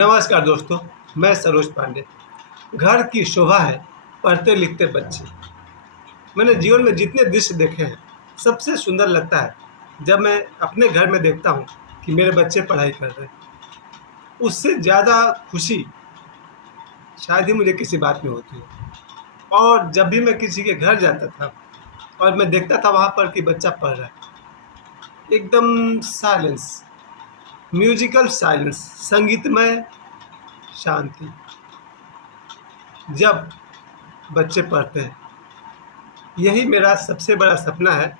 नमस्कार दोस्तों, मैं सरोज पांडे। घर की शोभा है पढ़ते लिखते बच्चे। मैंने जीवन में जितने दृश्य देखे हैं, सबसे सुंदर लगता है जब मैं अपने घर में देखता हूँ कि मेरे बच्चे पढ़ाई कर रहे हैं। उससे ज़्यादा खुशी शायद ही मुझे किसी बात में होती है। और जब भी मैं किसी के घर जाता था और मैं देखता था वहाँ पर कि बच्चा पढ़ रहा है, एकदम साइलेंस, म्यूजिकल साइलेंस, संगीतमय शांति। जब बच्चे पढ़ते हैं, यही मेरा सबसे बड़ा सपना है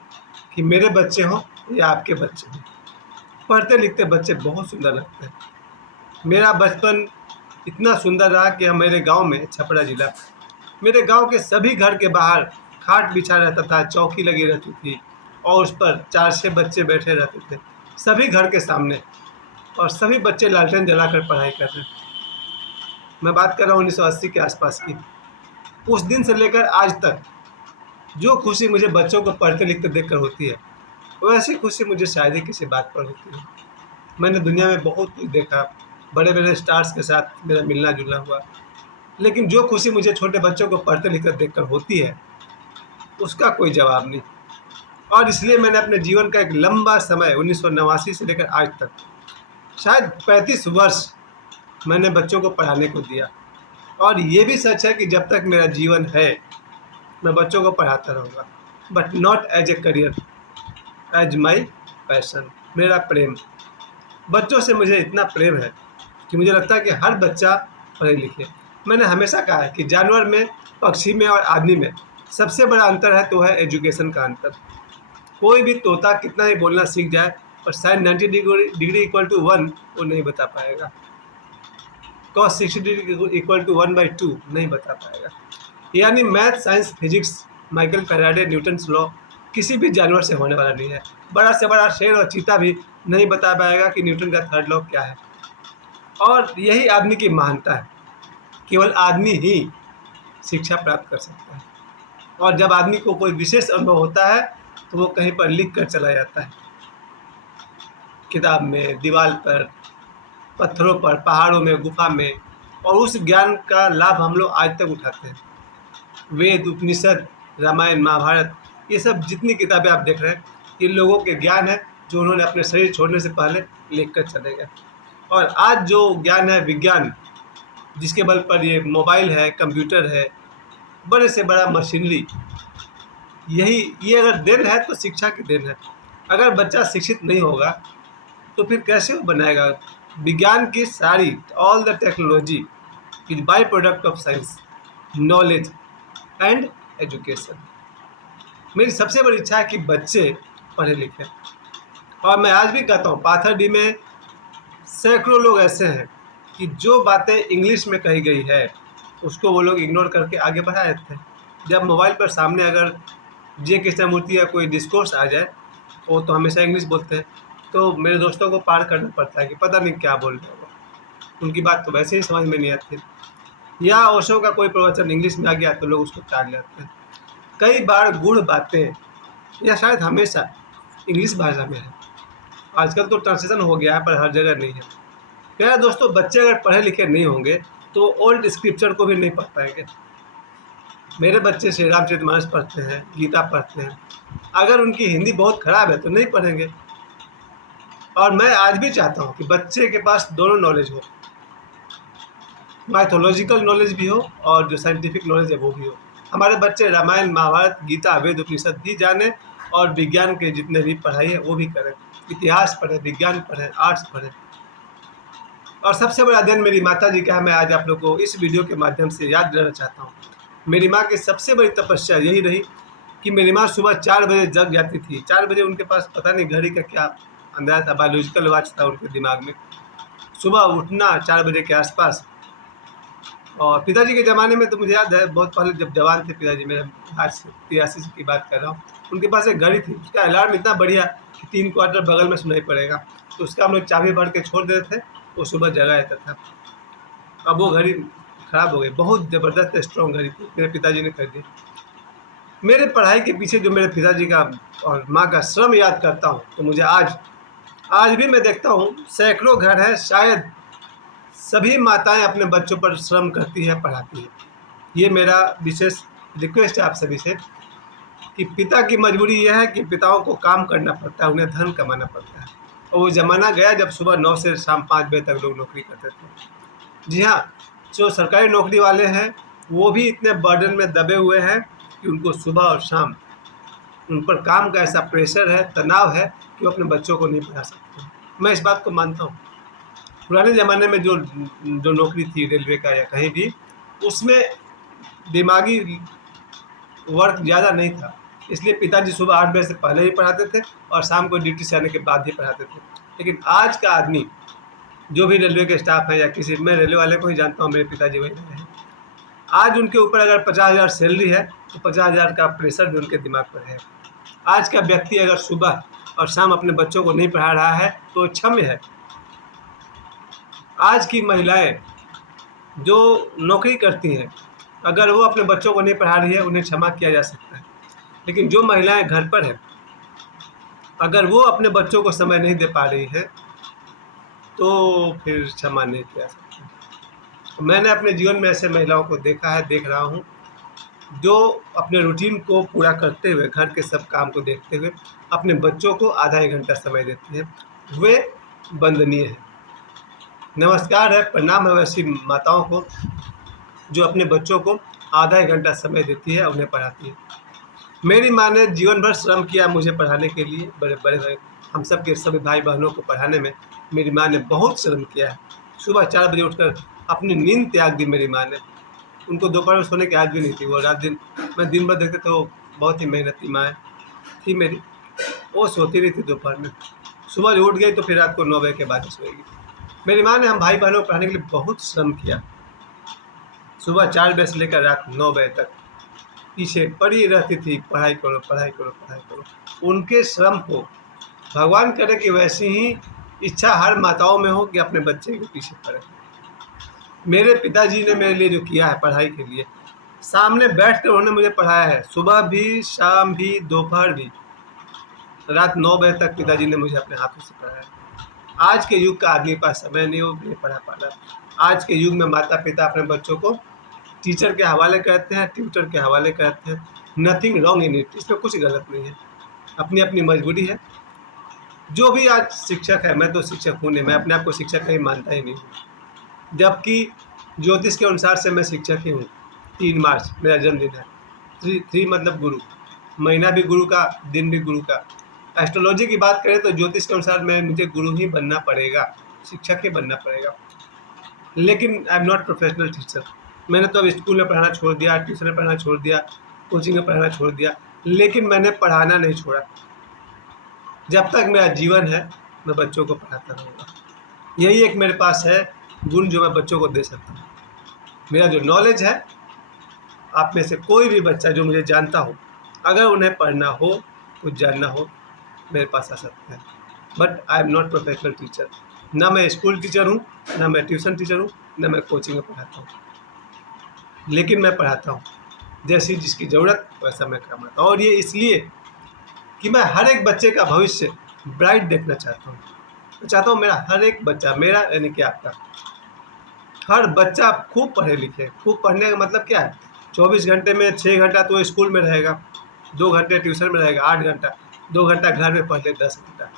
कि मेरे बच्चे हों या आपके बच्चे हों, पढ़ते लिखते बच्चे बहुत सुंदर लगते हैं। मेरा बचपन इतना सुंदर रहा कि मेरे गांव में, छपरा जिला, मेरे गांव के सभी घर के बाहर खाट बिछा रहता था, चौकी लगी रहती थी और उस पर 4-6 बच्चे बैठे रहते थे, सभी घर के सामने। और सभी बच्चे लालटेन जलाकर पढ़ाई कर रहे हैं। मैं बात कर रहा हूँ 1980 के आसपास की। उस दिन से लेकर आज तक जो खुशी मुझे बच्चों को पढ़ते लिखते देखकर होती है, वैसी खुशी मुझे शायद ही किसी बात पर होती है। मैंने दुनिया में बहुत कुछ देखा, बड़े बड़े स्टार्स के साथ मेरा मिलना जुलना हुआ, लेकिन जो खुशी मुझे छोटे बच्चों को पढ़ते लिखते देखकर होती है, उसका कोई जवाब नहीं। और इसलिए मैंने अपने जीवन का एक लंबा समय 1989 से लेकर आज तक, शायद 35 वर्ष मैंने बच्चों को पढ़ाने को दिया। और ये भी सच है कि जब तक मेरा जीवन है, मैं बच्चों को पढ़ाता रहूँगा, but not as a career, as my passion. मेरा प्रेम, बच्चों से मुझे इतना प्रेम है कि मुझे लगता है कि हर बच्चा पढ़े लिखे। मैंने हमेशा कहा है कि जानवर में, पक्षी में और आदमी में सबसे बड़ा अंतर है तो है एजुकेशन का अंतर। कोई भी तोता कितना ही बोलना सीख जाए और साइन 90 डिग्री इक्वल टू 1 वो नहीं बता पाएगा, cos 60 डिग्री इक्वल टू 1/2 नहीं बता पाएगा। यानी math, science, physics, Michael Faraday, Newton's law किसी भी जानवर से होने वाला नहीं है। बड़ा से बड़ा शेर और चीता भी नहीं बता पाएगा कि न्यूटन का थर्ड लॉ क्या है। और यही आदमी की महानता है, केवल आदमी ही शिक्षा प्राप्त कर सकता है। और जब आदमी को कोई विशेष अनुभव होता है तो वो कहीं पर लिख कर चला जाता है, किताब में, दीवार पर, पत्थरों पर, पहाड़ों में, गुफा में। और उस ज्ञान का लाभ हम लोग आज तक उठाते हैं। वेद, उपनिषद, रामायण, महाभारत, ये सब जितनी किताबें आप देख रहे हैं, ये लोगों के ज्ञान है जो उन्होंने अपने शरीर छोड़ने से पहले लिख कर चले गए। और आज जो ज्ञान है, विज्ञान, जिसके बल पर ये मोबाइल है, कंप्यूटर है, बड़े से बड़ा मशीनरी, ये अगर देन है तो शिक्षा की देन है। अगर बच्चा शिक्षित नहीं होगा तो फिर कैसे वो बनाएगा? विज्ञान की सारी, all the technology is by product of science, knowledge and education. मेरी सबसे बड़ी इच्छा है कि बच्चे पढ़े लिखे। और मैं आज भी कहता हूँ, पाथरडी में सैकड़ों लोग ऐसे हैं कि जो बातें इंग्लिश में कही गई है उसको वो लोग इग्नोर करके आगे बढ़ा देते हैं। जब मोबाइल पर सामने अगर जे कृष्णमूर्ति या कोई डिस्कोर्स आ जाए, वो तो हमेशा इंग्लिश बोलते हैं, तो मेरे दोस्तों को पार करना पड़ता है कि पता नहीं क्या बोल रहे हो, उनकी बात तो वैसे ही समझ में नहीं आती। या ओशो का कोई प्रवचन इंग्लिश में आ गया तो लोग उसको टाल लेते हैं। कई बार गूढ़ बातें, या शायद हमेशा, इंग्लिश भाषा में है। आजकल तो ट्रांसलेशन हो गया है पर हर जगह नहीं है। मेरा दोस्तों, बच्चे अगर पढ़े लिखे नहीं होंगे तो ओल्ड स्क्रिप्चर को भी नहीं पढ़ पाएंगे। मेरे बच्चे श्री रामचरितमानस पढ़ते हैं, गीता पढ़ते हैं। अगर उनकी हिंदी बहुत ख़राब है तो नहीं पढ़ेंगे। और मैं आज भी चाहता हूँ कि बच्चे के पास दोनों नॉलेज हो, माइथोलॉजिकल नॉलेज भी हो और जो साइंटिफिक नॉलेज है वो भी हो। हमारे बच्चे रामायण, महाभारत, गीता, वेद, उपनिषद भी जाने और विज्ञान के जितने भी पढ़ाई है वो भी करें। इतिहास पढ़ें, विज्ञान पढ़ें, आर्ट्स पढ़ें। और सबसे बड़ा दिन मेरी माता जी का है, मैं आज आप लोग को इस वीडियो के माध्यम से याद दिलाना चाहता हूँ। मेरी माँ की सबसे बड़ी तपस्या यही रही कि मेरी माँ सुबह 4 बजे जग जाती थी। 4 बजे उनके पास पता नहीं घड़ी का क्या अंदाज़ था, बायोलॉजिकल वॉच था उनके दिमाग में। सुबह उठना 4 बजे के आसपास। और पिताजी के ज़माने में तो मुझे याद है, बहुत पहले जब जवान थे पिताजी मेरे, आज से 83 की बात कर रहा हूँ, उनके पास एक घड़ी थी। उसका अलार्म इतना बढ़िया कि 3 क्वार्टर बगल में सुनाई पड़ेगा, तो उसका हम लोग चाबी भर के छोड़ देते थे, वो सुबह जगा रहता था। अब वो घड़ी ख़राब हो गई, बहुत ज़बरदस्त स्ट्रॉन्ग घड़ी थी, मेरे पिताजी ने खरीदी। मेरे पढ़ाई के पीछे जो मेरे पिताजी का और माँ का श्रम याद करता हूँ तो मुझे आज भी मैं देखता हूँ, सैकड़ों घर हैं, शायद सभी माताएं अपने बच्चों पर श्रम करती है, पढ़ाती है। ये मेरा विशेष रिक्वेस्ट है आप सभी से कि पिता की मजबूरी यह है कि पिताओं को काम करना पड़ता है, उन्हें धन कमाना पड़ता है। और वो ज़माना गया जब सुबह 9 से शाम 5 बजे तक लोग नौकरी करते थे। जी हाँ, जो सरकारी नौकरी वाले हैं वो भी इतने बर्डन में दबे हुए हैं कि उनको सुबह और शाम उन पर काम का ऐसा प्रेशर है, तनाव है कि वो अपने बच्चों को नहीं पढ़ा सकते। मैं इस बात को मानता हूँ। पुराने ज़माने में जो जो नौकरी थी रेलवे का या कहीं भी, उसमें दिमागी वर्क ज़्यादा नहीं था, इसलिए पिताजी सुबह 8 बजे से पहले ही पढ़ाते थे और शाम को ड्यूटी से आने के बाद ही पढ़ाते थे। लेकिन आज का आदमी, जो भी रेलवे के स्टाफ है या किसी, मैं रेलवे वाले को ही जानता हूँ, मेरे पिताजी वही रहे हैं। आज उनके ऊपर अगर 50,000 सैलरी है तो 50,000 का प्रेशर भी उनके दिमाग पर है। आज का व्यक्ति अगर सुबह और शाम अपने बच्चों को नहीं पढ़ा रहा है तो क्षम्य है। आज की महिलाएं जो नौकरी करती हैं, अगर वो अपने बच्चों को नहीं पढ़ा रही है उन्हें क्षमा किया जा सकता है। लेकिन जो महिलाएं घर पर हैं, अगर वो अपने बच्चों को समय नहीं दे पा रही है तो फिर क्षमा नहीं किया जा सकता। मैंने अपने जीवन में ऐसे महिलाओं को देखा है, देख रहा हूँ, जो अपने रूटीन को पूरा करते हुए, घर के सब काम को देखते हुए अपने बच्चों को आधा एक घंटा समय देती हैं। वे वंदनीय हैं। नमस्कार है, प्रणाम है वैसी माताओं को जो अपने बच्चों को आधा एक घंटा समय देती है, उन्हें पढ़ाती है। मेरी माँ ने जीवन भर श्रम किया मुझे पढ़ाने के लिए, बड़े बड़े हम सब के सभी भाई बहनों को पढ़ाने में मेरी माँ ने बहुत श्रम किया है। सुबह 4 बजे उठकर अपनी नींद त्याग दी मेरी माँ ने। उनको दोपहर में सोने की आदत भी नहीं थी, वो रात दिन, मैं दिन भर देखते थे, वो बहुत ही मेहनती माँ थी मेरी। वो सोती नहीं थी दोपहर में, सुबह जो उठ गई तो फिर रात को 9 बजे के बाद ही सोएगी। मेरी माँ ने हम भाई बहनों को पढ़ाने के लिए बहुत श्रम किया। सुबह 4 बजे से लेकर रात 9 बजे तक पीछे पड़ी रहती थी, पढ़ाई करो, पढ़ाई करो, पढ़ाई करो। उनके श्रम को भगवान करे कि वैसी ही इच्छा हर माताओं में हो कि अपने बच्चे के पीछे पड़े। मेरे पिताजी ने मेरे लिए जो किया है पढ़ाई के लिए, सामने बैठ कर उन्होंने मुझे पढ़ाया है, सुबह भी, शाम भी, दोपहर भी, रात 9 बजे तक पिताजी ने मुझे अपने हाथों से पढ़ाया। आज के युग का आदमी के पास समय नहीं हो, नहीं पढ़ा पा रहा। आज के युग में माता पिता अपने बच्चों को टीचर के हवाले करते हैं, ट्यूटर के हवाले करते हैं। नथिंग रॉन्ग इन इट, इसमें कुछ गलत नहीं है, अपनी अपनी मजबूरी है। जो भी आज शिक्षक है, मैं तो शिक्षक हूँ नहीं, मैं अपने आप को शिक्षक कहीं मानता ही नहीं हूँ, जबकि ज्योतिष के अनुसार से मैं शिक्षक ही हूँ। 3 मार्च मेरा जन्मदिन है। 3 मतलब गुरु, महीना भी गुरु का, दिन भी गुरु का। एस्ट्रोलॉजी की बात करें तो ज्योतिष के अनुसार मुझे गुरु ही बनना पड़ेगा, शिक्षक ही बनना पड़ेगा। लेकिन I am not professional teacher. मैंने तो अब स्कूल में पढ़ाना छोड़ दिया, ट्यूशन में पढ़ाना छोड़ दिया, कोचिंग में पढ़ाना छोड़ दिया, लेकिन मैंने पढ़ाना नहीं छोड़ा। जब तक मेरा जीवन है मैं बच्चों को पढ़ाता रहूँगा। यही एक मेरे पास है गुण जो मैं बच्चों को दे सकता हूँ। मेरा जो नॉलेज है, आप में से कोई भी बच्चा जो मुझे जानता हो, अगर उन्हें पढ़ना हो, कुछ जानना हो, मेरे पास आ सकता है। But I am not professional teacher. ना मैं स्कूल टीचर हूँ, ना मैं ट्यूशन टीचर हूँ, ना मैं कोचिंग में पढ़ाता हूँ, लेकिन मैं पढ़ाता हूँ। जैसी जिसकी ज़रूरत वैसा मैं कमाता हूँ। और ये इसलिए कि मैं हर एक बच्चे का भविष्य ब्राइट देखना चाहता हूँ। मैं चाहता हूँ मेरा हर एक बच्चा, मेरा यानी कि आपका हर बच्चा खूब पढ़े लिखे। खूब पढ़ने का मतलब क्या है? 24 घंटे में 6 घंटा तो स्कूल में रहेगा, 2 घंटे ट्यूशन में रहेगा, 8 घंटा, 2 घंटा घर में पढ़ ले, 10 घंटा।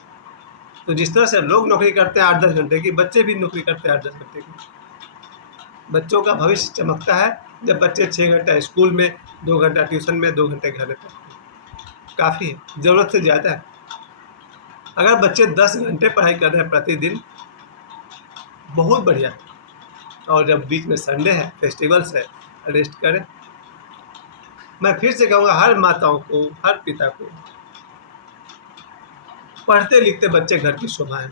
तो जिस तरह से लोग नौकरी करते हैं 8-10 घंटे की, बच्चे भी नौकरी करते हैं 8-10 घंटे की। बच्चों का भविष्य चमकता है जब बच्चे 6 घंटा स्कूल में, 2 घंटा ट्यूशन में, 2 घंटे घर में पढ़ते हैं। काफ़ी है, ज़रूरत से ज़्यादा है। अगर बच्चे 10 घंटे पढ़ाई कर रहे हैं प्रतिदिन, बहुत बढ़िया। और जब बीच में संडे है, फेस्टिवल्स है, रेस्ट करें। मैं फिर से कहूँगा हर माताओं को, हर पिता को, पढ़ते लिखते बच्चे घर की शोभा हैं।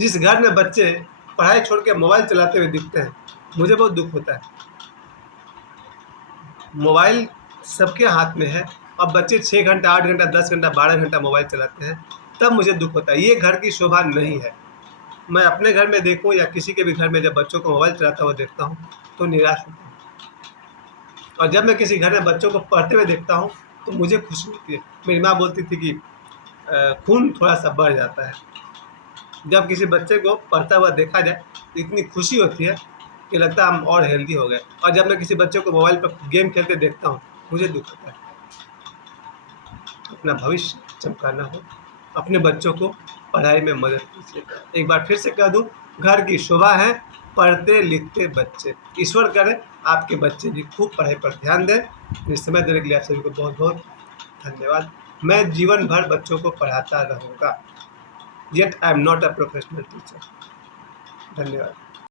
जिस घर में बच्चे पढ़ाई छोड़ के मोबाइल चलाते हुए दिखते हैं, मुझे बहुत दुख होता है। मोबाइल सबके हाथ में है, अब बच्चे 6 घंटा, 8 घंटा, 10 घंटा, 12 घंटा मोबाइल चलाते हैं, तब मुझे दुख होता है। ये घर की शोभा नहीं है। मैं अपने घर में देखूँ या किसी के भी घर में जब बच्चों को मोबाइल चलाता हुआ देखता हूँ तो निराश होता हूँ। और जब मैं किसी घर में बच्चों को पढ़ते हुए देखता हूँ तो मुझे खुशी होती है। मेरी माँ बोलती थी कि खून थोड़ा सा बढ़ जाता है। जब किसी बच्चे को पढ़ता हुआ देखा जाए तो इतनी खुशी होती है कि लगता है हम और हेल्दी हो गए। और जब मैं किसी बच्चे को मोबाइल पर गेम खेलते देखता हूँ मुझे दुख होता है। अपना भविष्य चमकाना हो, अपने बच्चों को पढ़ाई में मदद कीजिए। एक बार फिर से कह दूँ, घर की शोभा है पढ़ते लिखते बच्चे। ईश्वर करे आपके बच्चे भी खूब पढ़ाई पर ध्यान दें। इस समय देने के लिए आप सभी को बहुत बहुत धन्यवाद। मैं जीवन भर बच्चों को पढ़ाता रहूँगा। Yet I am not a professional teacher. धन्यवाद।